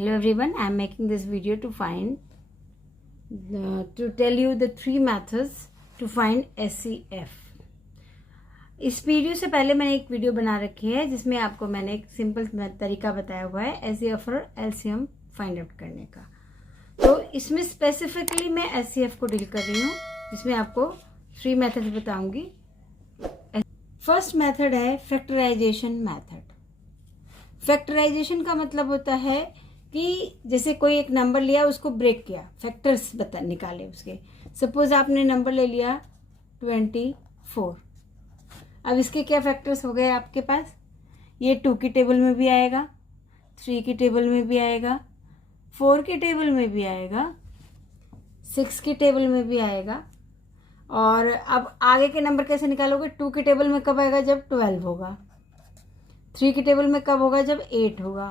Hello everyone, I am making this video to tell you the 3 methods to find SCF. इस video से पहले मैंने एक video बना रखी है जिसमें आपको मैंने एक सिंपल तरीका बताया हुआ है SCF और LCM फाइंड आउट करने का। तो इसमें स्पेसिफिकली मैं SCF को डील कर रही हूँ, जिसमें आपको 3 मेथड बताऊंगी। फर्स्ट मेथड है फैक्टराइजेशन मेथड। फैक्टराइजेशन का मतलब होता है कि जैसे कोई एक नंबर लिया, उसको ब्रेक किया, फैक्टर्स निकाले उसके। सपोज आपने नंबर ले लिया 24। अब इसके क्या फैक्टर्स हो गए आपके पास? ये 2 की टेबल में भी आएगा, 3 की टेबल में भी आएगा, 4 की टेबल में भी आएगा, 6 की टेबल में भी आएगा। और अब आगे के नंबर कैसे निकालोगे? 2 की टेबल में कब आएगा? जब 12 होगा। 3 की टेबल में कब होगा? जब 8 होगा।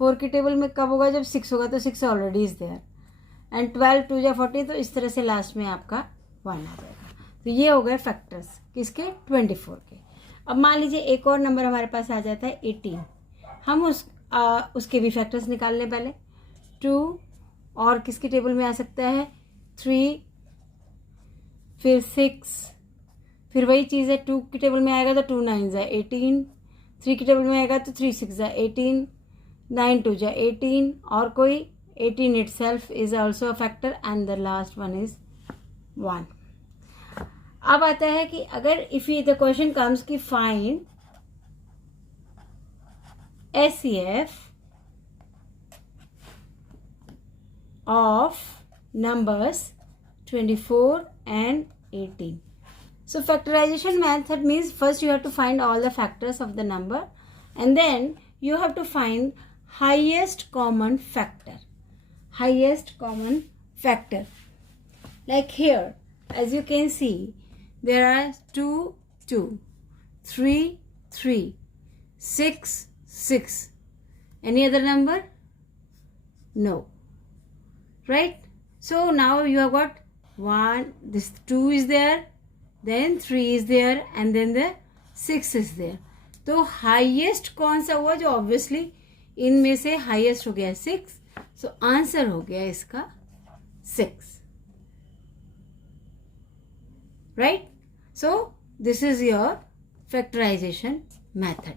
4 की टेबल में कब होगा? जब 6 होगा। तो 6 ऑलरेडी इज देयर। एंड 12 2 या 40, तो इस तरह से लास्ट में आपका 1 आ जाएगा। तो ये हो गए फैक्टर्स किसके? 24 के। अब मान लीजिए एक और नंबर हमारे पास आ जाता है 18। हम उसके भी फैक्टर्स निकाल लें पहले। 2 और किसकी टेबल में आ सकता है? 3, फिर 6, फिर वही चीज़ है, 2 की टेबल में आएगा तो 2 9 जा 18, 3 की टेबल में आएगा तो 3 6 जा 18, 9 2 जा 18, और कोई 18 itself is also a factor and the last one is 1. अब आता है कि अगर if the question comes कि find SCF of numbers 24 and 18. So factorization method means first you have to find all the factors of the number and then you have to find highest common factor. Highest common factor. Like here, as you can see, there are 2 2, 3 3, 6 6. Any other number? No. Right? So now you have got 1, this 2 is there, then 3 is there, and then the 6 is there. तो highest कौन सा हुआ? जो obviously इनमें से highest हो गया 6। So answer हो गया इसका 6। Right? So this is your factorization method.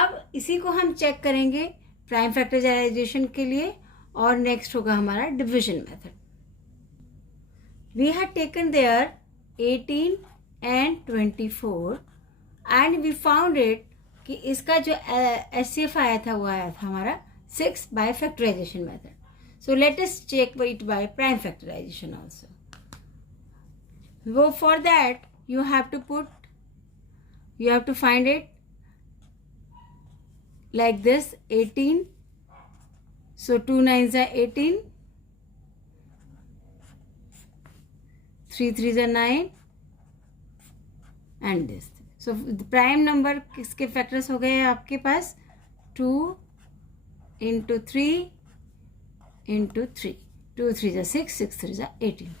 अब इसी को हम चेक करेंगे प्राइम फैक्टराइजेशन के लिए, और नेक्स्ट होगा हमारा division method. We had taken there 18 and 24 and we found it कि इसका जो SCF आया था वो आया था हमारा 6 by factorization method. So let us check it by prime factorization also. वो for that you have to find it like this 18. So 2 9s are 18, 3 3s are 9, and this. So the prime number किसके factors हो गए आपके पास? 2 into 3 into 3. 2 3s are 6, 6 3s are 18.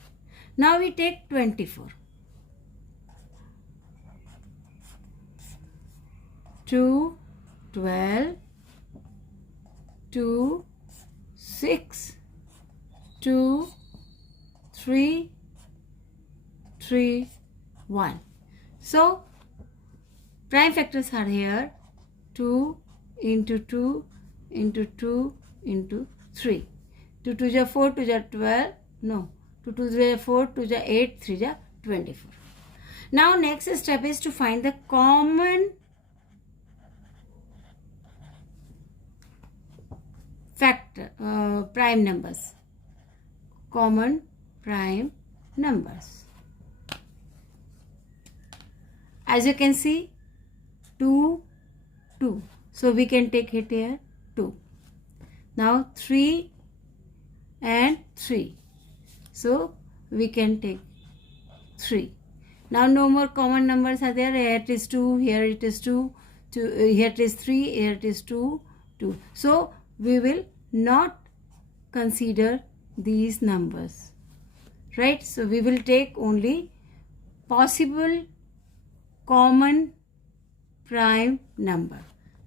Now we take 24. 2 12, 2 6, 2 3 3 1. So prime factors are here 2 into 2 into 2 into 3. 2 2 ja 4, 2 ja 12, no, 2 2 ja 4, 2 ja 8, 3 ja 24. Now next step is to find the common factor, prime numbers, common prime numbers. As you can see, 2 2, so we can take it here 2. Now 3 and 3, so we can take 3. Now no more common numbers are there. Here it is 2, here it is 2, here it is 3, here it is 2 2. So we will not consider these numbers, right? So we will take only possible common prime number.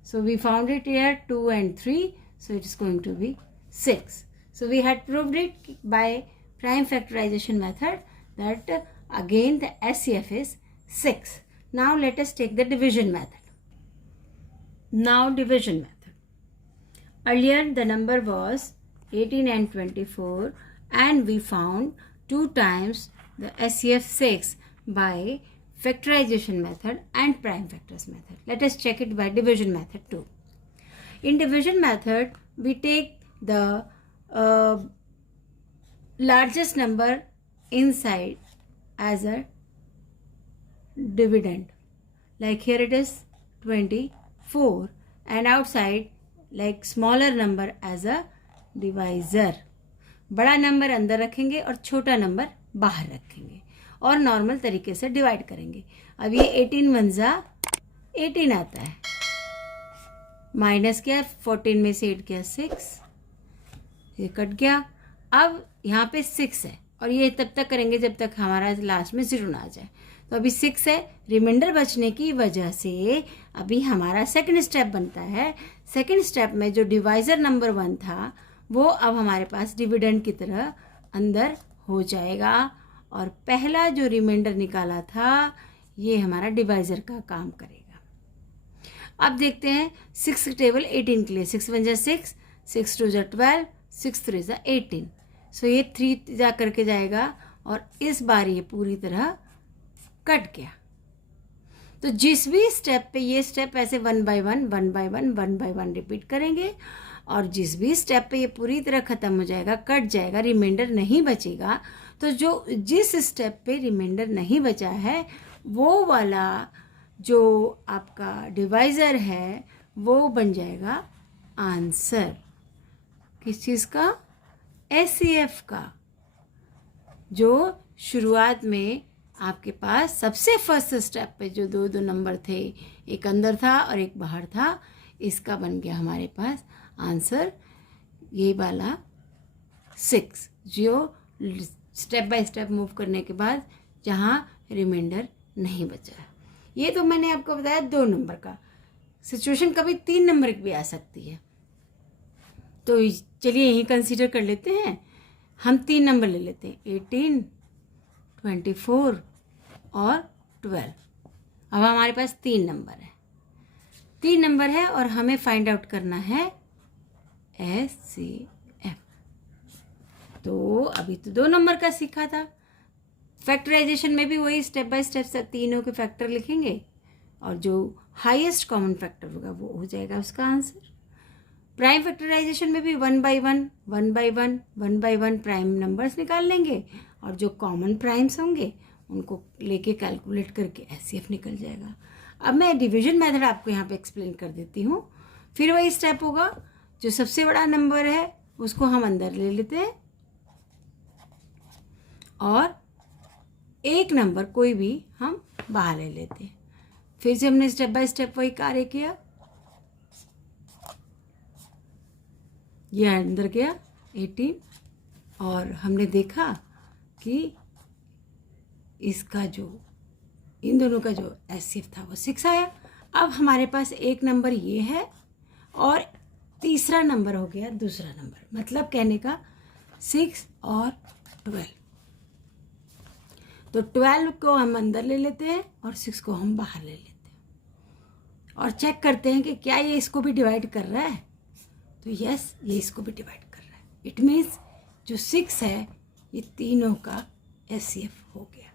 So we found it here 2 and 3. so it is going to be 6. So we had proved it by prime factorization method that again the SCF is 6. Now let us take the division method. Now division method. Earlier the number was 18 and 24 and we found 2 times the SCF 6 by factorization method and prime factors method. Let us check it by division method too. In division method, we take the largest number inside as a dividend. Like here it is 24 and outside like smaller number as a divisor. बड़ा number अंदर रखेंगे और छोटा number बाहर रखेंगे और normal तरीके से डिवाइड करेंगे. अब ये 18 वंजा 18 आता है, माइनस किया 14 में से 8 किया 6, ये कट गया. अब यहाँ पे 6 है और ये तब तक करेंगे जब तक हमारा लास्ट में 0 ना आ जाए. तो अभी 6 है, रिमाइंडर बचने की वजह से अभी हमारा सेकंड स्टेप बनता है. सेकंड स्टेप में जो डिवाइजर नंबर 1 था वो अब हमारे पास डिविडेंड की तरह अंदर हो जाएगा और पहला जो रिमाइंडर निकाला था ये हमारा डिवाइजर का काम करेगा. अब देखते हैं 6 टेबल 18 के लिए. 6 1 जा 6, 6 2 जा 12, 6 3 जा 18. सो ये 3 जा करके जाएगा और इस बार ये पूरी तरह कट गया. तो जिस भी स्टेप पे ये स्टेप ऐसे 1 by 1 1 by 1 1 by 1 रिपीट करेंगे और जिस भी स्टेप पे ये पूरी तरह ख़त्म हो जाएगा, कट जाएगा, रिमाइंडर नहीं बचेगा. तो जो जिस स्टेप पे रिमाइंडर नहीं बचा है वो वाला जो आपका डिवाइज़र है वो बन जाएगा आंसर. किस चीज़ का? SCF का. जो शुरुआत में आपके पास सबसे फर्स्ट स्टेप पे जो दो नंबर थे, एक अंदर था और एक बाहर था, इसका बन गया हमारे पास आंसर ये वाला 6, जो स्टेप बाय स्टेप मूव करने के बाद जहाँ रिमाइंडर नहीं बचा. ये तो मैंने आपको बताया 2 नंबर का. सिचुएशन कभी 3 नंबर की भी आ सकती है. तो चलिए यही कंसीडर कर लेते हैं. हम 3 नंबर ले लेते हैं, 18 24 और 12. अब हमारे पास 3 नंबर है. 3 नंबर है और हमें फाइंड आउट करना है SCF. तो अभी तो 2 नंबर का सीखा था. फैक्टराइजेशन में भी वही स्टेप बाय स्टेप से तीनों के फैक्टर लिखेंगे और जो हाईएस्ट कॉमन फैक्टर होगा वो हो जाएगा उसका आंसर. प्राइम फैक्टराइजेशन में भी 1 by 1 1 by 1 1 by 1 prime numbers निकाल लेंगे और जो कॉमन प्राइम्स होंगे उनको लेके कैलकुलेट करके SCF निकल जाएगा. अब मैं डिवीजन मेथड आपको यहाँ पे एक्सप्लेन कर देती हूँ. फिर वही स्टेप होगा, जो सबसे बड़ा नंबर है उसको हम अंदर ले लेते हैं और एक नंबर कोई भी हम बाहर ले लेते हैं. फिर से हमने स्टेप बाय स्टेप वही कार्य किया. यह अंदर गया 18 और हमने देखा कि इसका जो इन दोनों का जो SCF था वो 6 आया. अब हमारे पास एक नंबर ये है और तीसरा नंबर हो गया दूसरा नंबर. मतलब कहने का 6 और 12. तो 12 को हम अंदर ले लेते हैं और 6 को हम बाहर ले लेते हैं और चेक करते हैं कि क्या ये इसको भी डिवाइड कर रहा है. तो यस, ये इसको भी डिवाइड कर रहा है. इट मीन्स जो 6 है ये तीनों का SCF हो गया.